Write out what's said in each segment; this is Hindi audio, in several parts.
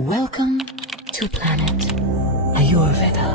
Welcome to Planet Ayurveda.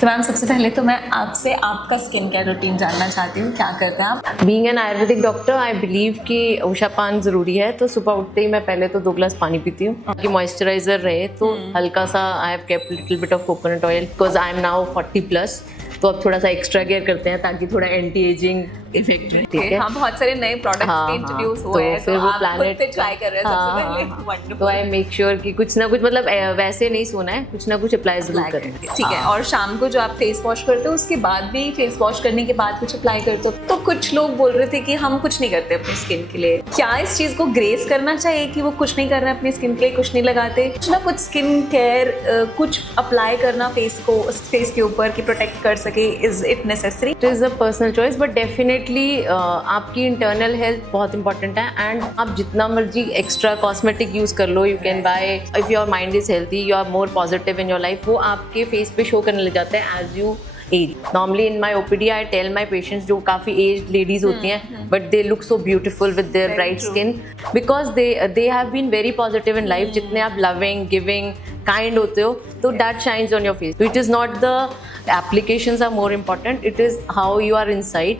तो मैम सबसे पहले तो मैं आपसे आपका स्किन केयर रूटीन जानना चाहती हूँ, क्या करते हैं आप? Being an Ayurvedic doctor I believe कि उषा पान ज़रूरी है, तो सुबह उठते ही मैं पहले तो 2 ग्लास पानी पीती हूँ कि मॉइस्चराइजर रहे। तो हल्का सा I have kept little bit of coconut oil because I am now 40+, तो अब थोड़ा सा एक्स्ट्रा केयर करते हैं ताकि थोड़ा एंटी एजिंग इफेक्ट रहे। ठीक है, हाँ, बहुत सारे नए प्रोडक्ट्स भी इंट्रोड्यूस हुए हैं, फिर वो आप खुद प्लैनेट पे ट्राई कर रहे हैं सबसे पहले। Wonderful. तो आई मेक श्योर कि कुछ ना कुछ मतलब वैसे नहीं सोना है, कुछ ना कुछ अप्लाई जरूर करें। ठीक है, और शाम को जो आप फेस वॉश करते हो उसके बाद भी फेस वॉश करने के बाद कुछ अप्लाई करते हो, तो कुछ लोग बोल रहे थे कि हम कुछ नहीं करते अपनी स्किन के लिए। क्या इस चीज को ग्रेस करना चाहिए कि वो कुछ नहीं कर रहे अपनी स्किन के लिए, कुछ नहीं लगाते, कुछ ना कुछ स्किन केयर कुछ अप्लाई करना फेस के ऊपर कि प्रोटेक्ट कर सके, is it necessary? It is a personal choice, but definitely आपकी इंटरनल हेल्थ बहुत इंपॉर्टेंट है। एंड आप जितना मर्जी एक्स्ट्रा कॉस्मेटिक यूज़ कर लो, you can buy, if your mind is healthy, you are more positive in your life, वो आपके फेस पे शो करने लग जाते हैं as you age. Normally in my OPD I tell my patients जो काफ़ी एज्ड लेडीज होती हैं, but they look so beautiful with their bright skin because they have been very positive in life. जितने आप लविंग, गिविंग, काइंड होते हो, तो that shines on your face. It is not the applications are more important, it is how you are inside.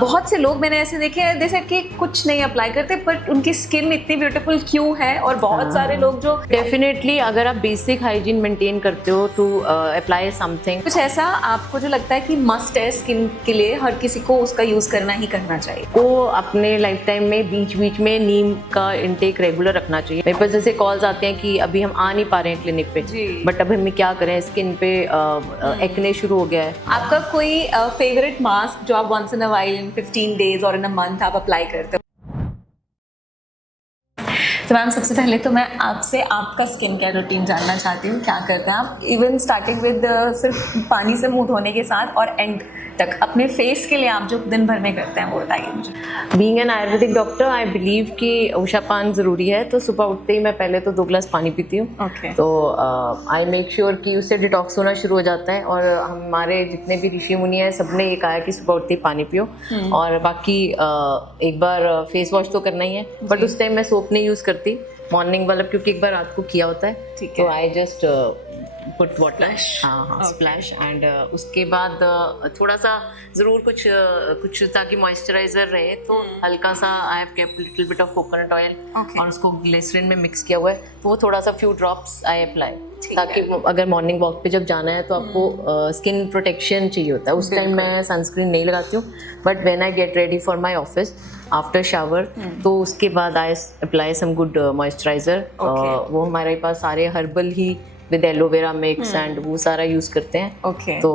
बहुत से लोग मैंने ऐसे देखे हैं जैसे कि कुछ नहीं अप्लाई करते बट उनकी स्किन इतनी ब्यूटीफुल क्यों है, और बहुत सारे लोग जो डेफिनेटली अगर आप बेसिक हाइजीन मेंटेन करते हो टू अप्लाई समथिंग, कुछ ऐसा आपको जो लगता है कि मस्ट है स्किन के लिए, हर किसी को उसका यूज करना ही करना चाहिए? को अपने लाइफ टाइम में बीच बीच में नीम का इंटेक रेगुलर रखना चाहिए। मेरे पास जैसे कॉल्स आते हैं कि अभी हम आ नहीं पा रहे हैं क्लिनिक पे, बट अब हमें क्या करें, स्किन पे एक्ने शुरू हो गया है। आपका कोई फेवरेट मास्क जो आप once in a while, in 15 days और इन अ मंथ आप अप्लाई करते हो? तो मैम सबसे पहले तो मैं आपसे आपका स्किन केयर रूटीन जानना चाहती हूँ, क्या करते हैं आप? इवन स्टार्टिंग विद सिर्फ पानी से मुंह धोने के साथ और एंड तक अपने फेस के लिए आप जो दिन भर में करते हैं वो बताइए मुझे। Being an Ayurvedic doctor I believe कि उषा पान ज़रूरी है, तो सुबह उठते ही मैं पहले तो 2 ग्लास पानी पीती हूँ। Okay. तो आई मेक श्योर कि उससे डिटॉक्स होना शुरू हो जाता है। और हमारे जितने भी ऋषि मुनि हैं, सबने ये कहा है कि सुबह उठते ही पानी पियो। और बाकी एक बार फेस वॉश तो करना ही है, बट उस टाइम मैं सोप नहीं यूज़ करती मॉर्निंग वाला, क्योंकि एक बार रात को किया होता है। ठीक है। तो आई जस्ट पुट वाटर, हाँ, Okay. स्प्लैश। एंड उसके बाद थोड़ा सा ज़रूर कुछ ताकि मॉइस्चराइजर रहे, तो हल्का सा I have kept little bit of coconut oil Okay. और उसको ग्लिसरीन में मिक्स किया हुआ है, तो वो थोड़ा सा फ्यू ड्रॉप्स आई अप्लाई, ठीक ताकि अगर मॉर्निंग वॉक पे जब जाना है तो आपको स्किन प्रोटेक्शन चाहिए होता है। उस टाइम मैं सनस्क्रीन नहीं लगाती हूँ, but when I get ready for my office after shower, तो उसके बाद I apply some good moisturiser. वो हमारे पास सारे हर्बल ही विद एलोवेरा मिक्स एंड वो सारा यूज़ करते हैं। Okay. तो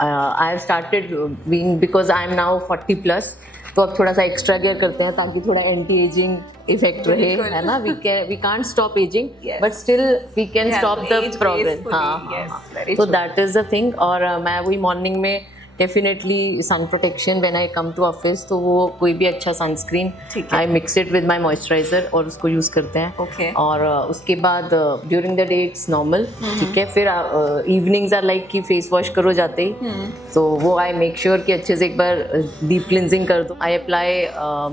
I have started being, because I am now 40+, तो अब थोड़ा सा एक्स्ट्रा केयर करते हैं ताकि थोड़ा एंटी एजिंग इफेक्ट रहे, है ना। We can't stop ageing, Yes. But still we can Yeah, stop to the age progress. gracefully. हाँ, Yes, हाँ, very तो true. That is the thing. और मैं वही मॉर्निंग में definitely sun protection when I come to office, तो वो कोई भी अच्छा सनस्क्रीन ठीक है। I mix it with my moisturiser और उसको यूज़ करते हैं। Okay. और उसके बाद during the day it's normal, ठीक है। फिर इवनिंग्स आर लाइक कि फेस वॉश करो जाते ही, तो वो आई मेक श्योर कि अच्छे से एक बार डीप क्लिनजिंग कर दो। I apply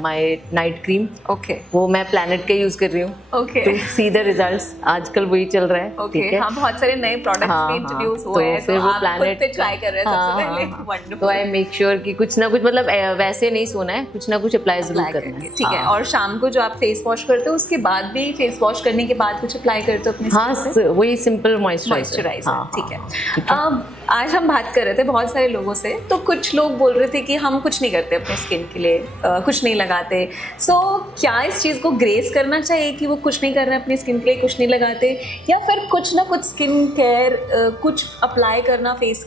my night cream, Okay. वो मैं प्लैनेट का यूज़ कर रही हूँ Okay. To see the results. आजकल वही चल रहा है, Okay. ठीक है। हाँ, बहुत सारे नए प्रोडक्ट्स हाँ, भी हाँ, इंट्रोड्यूस तो हुए हैं, फिर तो वो आप खुद प्लैनेट पे ट्राई कर रहे हैं सबसे पहले। तो Wonderful. आई मेक श्योर कि कुछ ना कुछ मतलब वैसे नहीं सोना है, कुछ ना कुछ अप्लाई जरूर अप्लाई करना करके, है। ठीक है। और शाम को जो आप फेस वॉश करते हो उसके बाद भी, फेस वॉश करने के बाद कुछ अप्लाई करते हो अपनी हाँ, स्किन पे? वही सिंपल मॉइस्चराइजर। मॉइस्चराइजर, ठीक है। आज हम बात कर रहे थे बहुत सारे लोगों से, तो कुछ लोग बोल रहे थे कि हम कुछ नहीं करते अपने स्किन के लिए, कुछ नहीं लगाते। सो क्या इस चीज़ को ग्रेस करना चाहिए कि वो कुछ नहीं कर रहे अपनी स्किन के लिए, कुछ नहीं लगाते, या फिर कुछ ना कुछ स्किन केयर कुछ अप्लाई करना फेस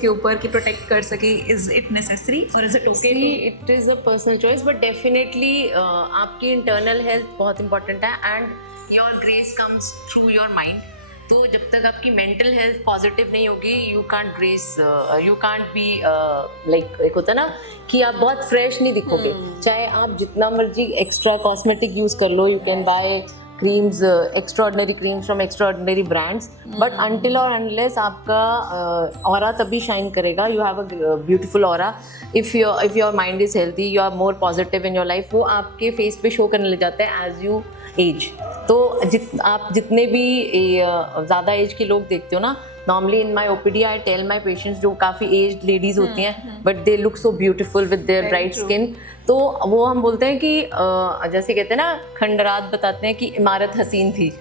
के ऊपर कि प्रोटेक्ट कर सके, इज इट नेसेसरी और is it okay? It is a personal choice, but definitely आपकी इंटरनल हेल्थ बहुत इंपॉर्टेंट है and your grace comes through your mind. तो जब तक आपकी मेंटल हेल्थ पॉजिटिव नहीं होगी, you can't grace, you can't be like, एक होता है ना कि आप बहुत फ्रेश नहीं दिखोगे, चाहे आप जितना मर्जी एक्स्ट्रा कॉस्मेटिक यूज़ कर लो। You can buy creams, extraordinary creams from extraordinary brands, but until or unless आपका aura तभी shine करेगा, you have a beautiful aura, if your mind is healthy, you are more positive in your life, वो आपके face पे show करने लग जाता है as you age। तो आप जितने भी ज़्यादा एज के लोग देखते हो ना, normally in my OPD I tell my patients जो काफ़ी एज लेडीज होती हैं but they look so beautiful with their bright skin, तो वो हम बोलते हैं कि जैसे कहते हैं ना, खंडरात बताते हैं कि इमारत हसीन थी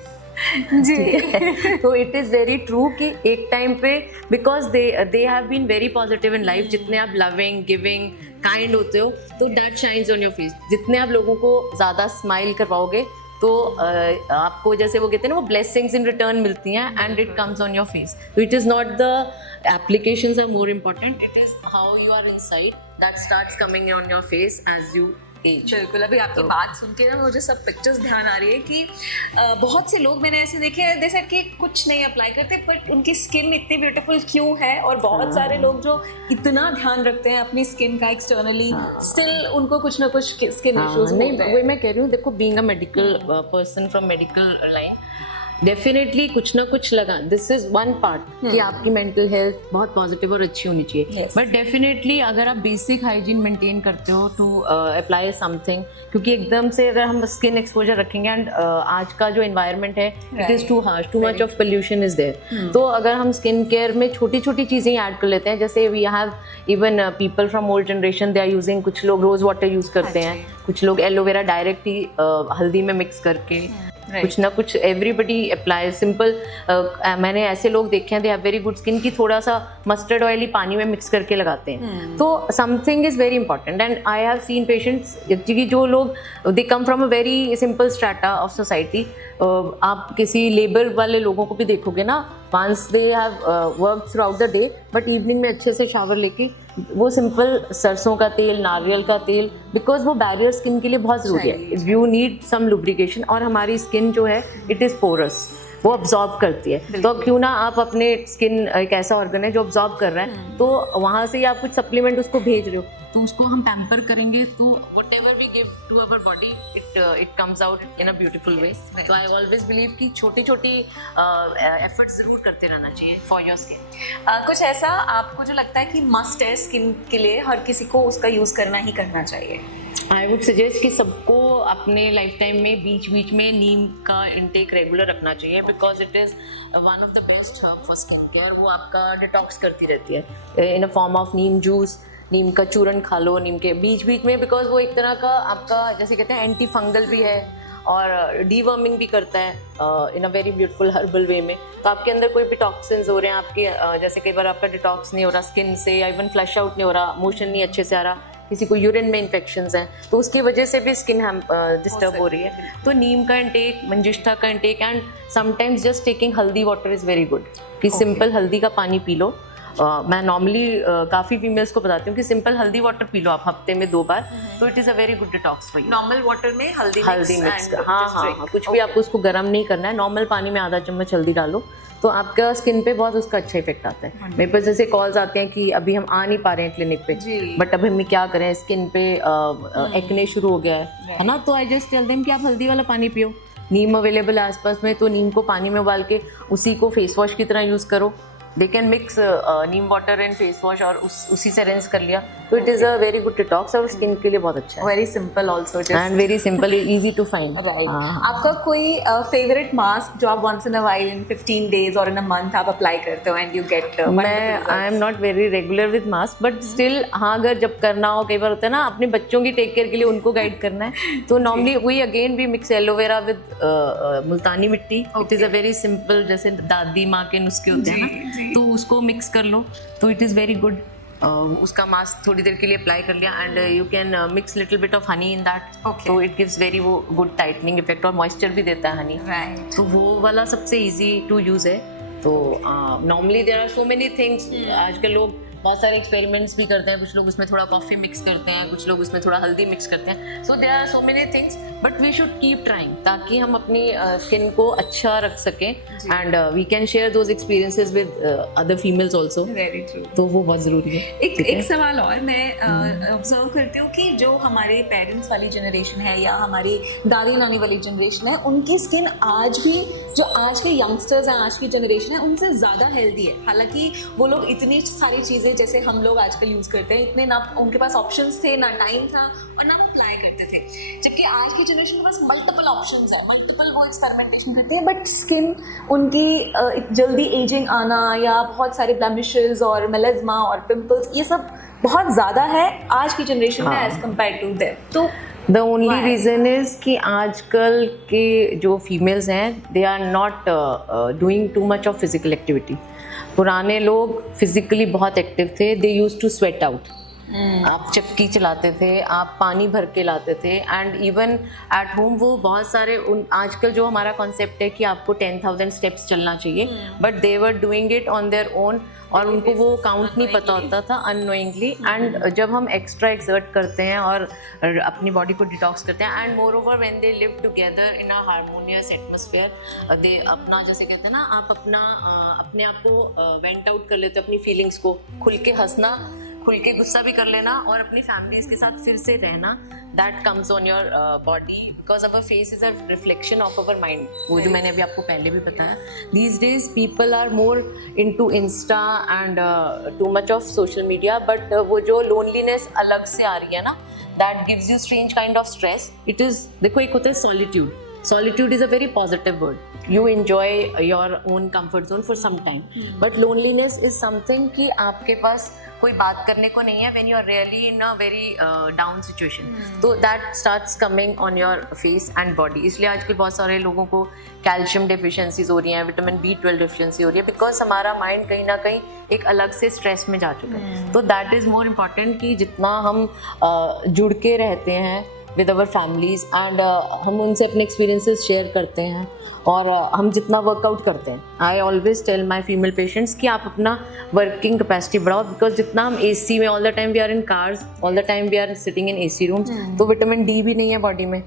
जी। तो इट इज़ वेरी ट्रू कि एक टाइम पे because they have been very positive in life, जितने आप लविंग गिविंग काइंड होते हो तो that shines on your face. जितने आप लोगों को ज़्यादा स्माइल करवाओगे तो आपको जैसे वो कहते हैं ना, वो ब्लेसिंग्स इन रिटर्न मिलती हैं and it comes on your face. तो it is not the applications are more important, it is how you are inside that starts coming on your face as you age. बिल्कुल, अभी आपकी बात सुन के ना मुझे सब पिक्चर्स ध्यान आ रही है कि बहुत से लोग मैंने ऐसे देखे हैं जैसे कि कुछ नहीं अप्लाई करते बट उनकी स्किन इतनी ब्यूटीफुल क्यों है, और बहुत सारे लोग जो इतना ध्यान रखते हैं अपनी स्किन का एक्सटर्नली, स्टिल उनको कुछ ना कुछ स्किन इश्यूज नहीं, वही मैं कह रही हूँ। देखो, being a medical person from medical line, definitely कुछ ना कुछ लगा, दिस इज वन पार्ट कि आपकी मेंटल हेल्थ बहुत पॉजिटिव और अच्छी होनी चाहिए, बट डेफिनेटली अगर आप बेसिक हाइजीन मेंटेन करते हो टू अप्लाई समथिंग, क्योंकि एकदम से अगर हम स्किन एक्सपोजर रखेंगे एंड आज का जो एनवायरनमेंट है it is too harsh, too much of pollution is there, तो अगर हम स्किन केयर में छोटी छोटी चीज़ें ऐड कर लेते हैं, जैसे we have even people from old generation they are using, कुछ लोग रोज वाटर यूज़ करते हैं, कुछ लोग एलोवेरा डायरेक्ट ही हल्दी में मिक्स करके, कुछ ना कुछ एवरीबडी अप्लाई सिंपल। मैंने ऐसे लोग देखे हैं they have very good skin की थोड़ा सा मस्टर्ड ऑयल ही पानी में मिक्स करके लगाते हैं, तो something is very important. And I have seen patients कि जो लोग they come from a very simple strata of society, आप किसी लेबर वाले लोगों को भी देखोगे ना, once they have work throughout the day but evening में अच्छे से शावर लेके वो सिंपल सरसों का तेल, नारियल का तेल, बिकॉज वो बैरियर स्किन के लिए बहुत ज़रूरी है, यू नीड सम लुब्रिकेशन, और हमारी स्किन जो है इट इज़ पोरस, वो अब्जॉर्ब करती है, तो अब क्यों ना आप अपने स्किन एक ऐसा ऑर्गन है जो अब्जॉर्ब कर रहा है, तो वहाँ से आप कुछ सप्लीमेंट उसको भेज रहे हो, तो उसको हम पैम्पर करेंगे, तो whatever we give to our body it comes out in a beautiful way. तो आई ऑलवेज बिलीव कि छोटी छोटी एफर्ट्स जरूर करते रहना चाहिए फॉर योर स्किन। कुछ ऐसा आपको जो लगता है कि मस्ट है स्किन के लिए, हर किसी को उसका यूज़ करना ही करना चाहिए? आई वुड सजेस्ट कि सबको अपने लाइफ टाइम में बीच बीच में नीम का इंटेक रेगुलर रखना चाहिए, because it is one of the best herb for skin care. वो आपका डिटॉक्स करती रहती है in a form of neem juice, neem का चूरन खा लो नीम के बीच बीच में, बिकॉज वो एक तरह का आपका जैसे कहते हैं एंटी फंगल भी है और डीवर्मिंग भी करता है in a very beautiful herbal वे में। तो आपके अंदर कोई भी टॉक्सिन्स हो रहे हैं आपके, जैसे कई बार आपका डिटॉक्स नहीं हो रहा स्किन से, या इवन फ्लश आउट नहीं हो रहा, मोशन नहीं अच्छे से आ रहा, किसी को यूरिन में इन्फेक्शंस हैं, तो उसकी वजह से भी स्किन डिस्टर्ब हो रही है, तो नीम का इंटेक, मंजिष्ठा का intake, and sometimes just taking हल्दी वाटर इज़ वेरी गुड, कि सिंपल हल्दी का पानी पी लो। मैं नॉर्मली काफ़ी फीमेल्स को बताती हूँ कि सिंपल हल्दी वाटर पी लो आप हफ्ते में 2 बार, तो it is a very good detox for you. Normal water में हल्दी मिक्स, हाँ, कुछ भी आपको उसको गर्म नहीं करना है, नॉर्मल पानी में आधा चम्मच हल्दी डालो, तो आपका स्किन पे बहुत उसका अच्छा इफेक्ट आता है। मेरे पास जैसे कॉल्स आते हैं कि अभी हम आ नहीं पा रहे हैं क्लिनिक पे, बट अभी हम क्या करें, स्किन पे एक्ने शुरू हो गया है ना, तो आई जस्ट टेल देम कि आप हल्दी वाला पानी पियो, नीम अवेलेबल है आसपास में, तो नीम को पानी में उबाल के उसी को फेस वॉश की तरह यूज़ करो, they can mix neem water and face wash और उसी से रिंस कर लिया, तो it is a very good detox और स्किन के लिए बहुत अच्छा है, very simple also and very simple, easy to find. Right. आपका कोई फेवरेट मास्क जो आप once in a while in 15 days और इन अ मंथ आप अप्लाई करते हो एंड यू गेट? मैं I am not very regular with mask, but still हाँ, अगर जब करना हो, कई बार होता है ना अपने बच्चों की टेक केयर के लिए उनको गाइड करना है, तो normally we mix aloe vera with multani mitti, it is a very simple, जैसे दादी माँ के नुस्खे होते हैं ना, तो उसको मिक्स कर लो, तो इट इज़ वेरी गुड। उसका मास्क थोड़ी देर के लिए अप्लाई कर लिया, and you can mix little bit of honey in that, तो इट गिव्स वेरी वो गुड टाइटनिंग इफेक्ट, और मॉइस्चर भी देता है हनी, तो वो वाला सबसे इजी टू यूज़ है। तो normally there are so many things, आजकल लोग बहुत सारे एक्सपेरिमेंट्स भी करते हैं, कुछ लोग उसमें थोड़ा कॉफ़ी मिक्स करते हैं, कुछ लोग उसमें थोड़ा हल्दी मिक्स करते हैं, so there are so many things, but we should keep trying, ताकि हम अपनी स्किन को अच्छा रख सकें, and we can share those experiences with other females also. Very true, तो वो बहुत ज़रूरी है। एक सवाल और मैं ऑब्जर्व करती हूँ कि जो हमारे पेरेंट्स वाली जनरेशन है या हमारी दादी नानी वाली जनरेशन है, उनकी स्किन आज भी, जो आज के यंगस्टर्स हैं, आज की जनरेशन है, उनसे ज़्यादा हेल्दी है। हालांकि वो लोग इतनी सारी चीज़ें जैसे हम लोग आजकल यूज़ करते हैं, इतने ना उनके पास ऑप्शंस थे, ना टाइम था, और ना वो अप्लाई करते थे, जबकि आज की जनरेशन के पास मल्टीपल ऑप्शंस है, मल्टीपल वो एक्सपेरिमेंटेशन करते हैं, बट स्किन उनकी जल्दी एजिंग आना या बहुत सारे ब्लेमिशेस और मेलेज्मा और पिंपल्स ये सब बहुत ज़्यादा है आज की जनरेशन में एज कम्पेयर टू देम. तो द ओनली रीज़न इज़ कि आजकल के जो फीमेल्स हैं they are not doing too much of physical activity. पुराने लोग फिजिकली बहुत एक्टिव थे. They use to sweat out. आप चक्की चलाते थे, आप पानी भर के लाते थे, एंड इवन एट होम वो बहुत सारे आजकल जो हमारा कॉन्सेप्ट है कि आपको 10,000 स्टेप्स चलना चाहिए, but they were doing it on their own, और उनको वो काउंट नहीं पता होता था, अननोइंगली. एंड जब हम एक्स्ट्रा एक्सर्ट करते हैं और अपनी बॉडी को डिटॉक्स करते हैं, and more over when they live together in a harmonious atmosphere, they अपना जैसे कहते हैं ना, आप अपने आप को वेंट आउट कर लेते हो, अपनी फीलिंग्स को खुल के हंसना, खुल के गुस्सा भी कर लेना, और अपनी फैमिलीज के साथ फिर से रहना. That comes on your body because our face is a reflection of our mind. वो जो मैंने अभी आपको पहले भी बताया, these days people are more into insta and too much of social media, but वो जो लोनलीनेस अलग से आ रही है ना, that gives you strange kind of stress. It is, देखो एक होता है solitude. Solitude is a very positive word. You enjoy your own comfort zone for some time. But loneliness is something कि आपके पास कोई बात करने को नहीं है when you are really in a very down situation. तो that starts coming on your face and body. इसलिए आजकल बहुत सारे लोगों को कैल्शियम डेफिशिएंसीज हो रही हैं, विटामिन B12 डेफिशिएंसी हो रही है, बिकॉज हमारा माइंड कहीं ना कहीं एक अलग से स्ट्रेस में जा चुका है. तो दैट इज़ मोर इम्पॉर्टेंट कि जितना हम जुड़ के रहते हैं विद अवर फैमिलीज एंड हम उनसे अपने एक्सपीरियंसेस शेयर करते हैं, और हम जितना वर्कआउट करते हैं, I always tell my female patients कि आप अपना वर्किंग कैपेसिटी बढ़ाओ, बिकॉज जितना हम AC में all the time we are in cars, all the time we are sitting in AC rooms, तो विटामिन D भी नहीं है बॉडी में,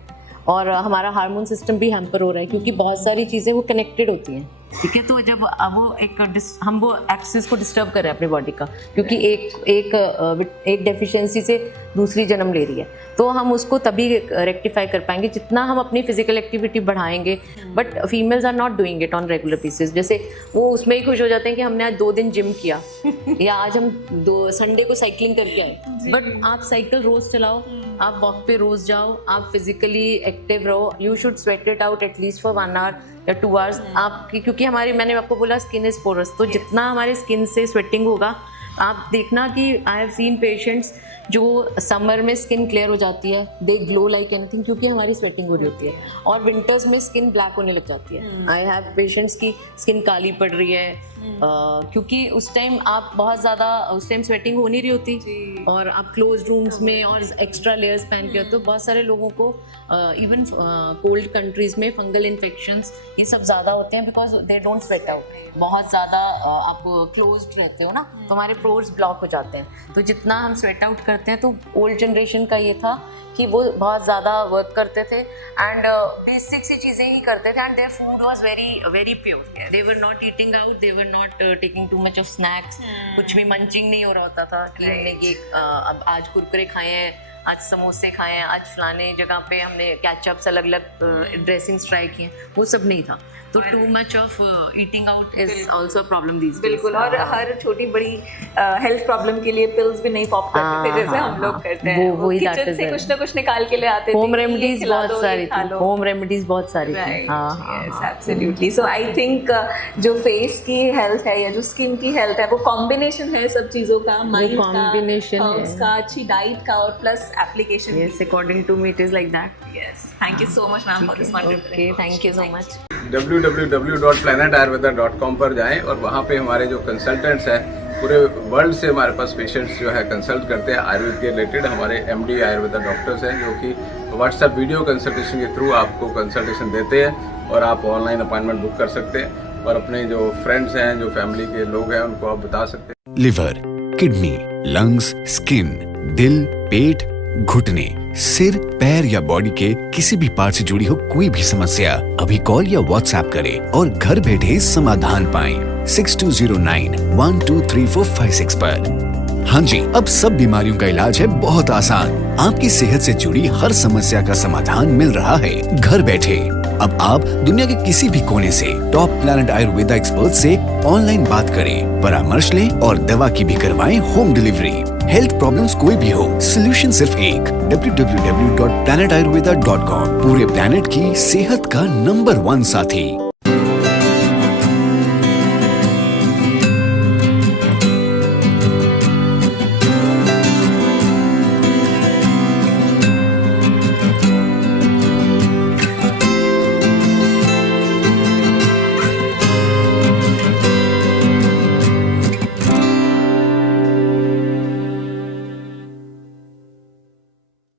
और हमारा हार्मोन सिस्टम भी हैम्पर हो रहा है, क्योंकि बहुत सारी चीज़ें वो कनेक्टेड होती हैं. ठीक है, तो जब वो हम वो एक्सिस को डिस्टर्ब कर रहे हैं अपनी बॉडी का, क्योंकि एक डेफिशिएंसी से दूसरी जन्म ले रही है, तो हम उसको तभी रेक्टिफाई कर पाएंगे जितना हम अपनी फिजिकल एक्टिविटी बढ़ाएंगे. But females are not doing it on regular basis. जैसे वो उसमें ही खुश हो जाते हैं कि हमने आज 2 दिन जिम किया या आज हम संडे को साइकिलिंग करके आए, बट आप साइकिल रोज चलाओ, आप वॉक पे रोज जाओ, आप फिजिकली एक्टिव रहो. You should sweat it out at least for 1 hour या 2 आवर्स. आपकी, क्योंकि मैंने आपको बोला स्किन इज पोरस, तो जितना हमारे स्किन से स्वेटिंग होगा, आप देखना कि आई हैव सीन पेशेंट्स जो समर में स्किन क्लियर हो जाती है, दे ग्लो लाइक एनीथिंग, क्योंकि हमारी स्वेटिंग हो रही होती है, और विंटर्स में स्किन ब्लैक होने लग जाती है. आई हैव पेशेंट्स की स्किन काली पड़ रही है, क्योंकि उस टाइम आप बहुत ज़्यादा, उस टाइम स्वेटिंग हो नहीं रही होती, और आप क्लोज रूम्स में और एक्स्ट्रा लेयर्स पहन के, तो बहुत सारे लोगों को इवन कोल्ड कंट्रीज़ में फंगल इन्फेक्शंस ये सब ज़्यादा होते हैं, because they don't sweat out. बहुत ज़्यादा आप क्लोज्ड रहते हो ना, तो हमारे पोर्स ब्लॉक हो जाते हैं. तो जितना हम स्वेट आउट करते हैं, तो ओल्ड जनरेशन का ये था कि वो बहुत ज़्यादा वर्क करते थे एंड बेसिक सी चीज़ें ही करते थे, and their food was very very pure. They were not eating out, they were not taking to much of snacks. कुछ भी मंचिंग नहीं हो रहा होता था कि हमने ये अब आज कुरकुरे खाए हैं, आज समोसे खाए हैं, आज फलाने जगह पे हमने कैचअप्स अलग अलग ड्रेसिंग्स ट्राई किए, वो सब नहीं था. तो to much of eating out is also problem these. बिल्कुल, और हर छोटी बड़ी हेल्थ प्रॉब्लम के लिए पिल्स भी नहीं पॉप करते थे जैसे हम लोग करते हैं. वो किचन से कुछ ना कुछ निकाल के ले आते थे. होम रेमेडीज बहुत सारी थी, होम रेमेडीज बहुत सारी थी. एब्सोल्युटली. सो आई थिंक जो फेस की हेल्थ है या जो स्किन की हेल्थ है, वो कॉम्बिनेशन है सब चीज़ों का, माइंड का, उसका, अच्छी डाइट का, और plus application. Yes, according to me it is like that. Yes, thank you so much ma'am for this wonderful. Okay, thank you so much. www.planetayurveda.com पर जाएं और वहाँ पे हमारे जो कंसल्टेंट्स हैं पूरे वर्ल्ड से हमारे पास पेशेंट्स जो है कंसल्ट करते हैं आयुर्वेद के रिलेटेड. हमारे MD आयुर्वेदा डॉक्टर्स हैं जो कि व्हाट्सएप वीडियो कंसल्टेशन के थ्रू आपको कंसल्टेशन देते हैं, और आप ऑनलाइन अपॉइंटमेंट बुक कर सकते हैं, और अपने जो फ्रेंड्स हैं, जो फैमिली के लोग हैं, उनको आप बता सकते हैं. लिवर, किडनी, लंग्स, स्किन, दिल, पेट, घुटने, सिर, पैर या बॉडी के किसी भी पार्ट से जुड़ी हो कोई भी समस्या, अभी कॉल या व्हाट्सएप करें और घर बैठे समाधान पाएं 6209123456 पर. हाँ जी, अब सब बीमारियों का इलाज है बहुत आसान. आपकी सेहत से जुड़ी हर समस्या का समाधान मिल रहा है घर बैठे. अब आप दुनिया के किसी भी कोने से टॉप प्लैनेट आयुर्वेदा एक्सपर्ट से ऑनलाइन बात करें, परामर्श लें और दवा की भी करवाएं होम डिलीवरी. हेल्थ प्रॉब्लम्स कोई भी हो, सोल्यूशन सिर्फ एक, www.planetayurveda.com। पूरे प्लेनेट की सेहत का नंबर 1 साथी।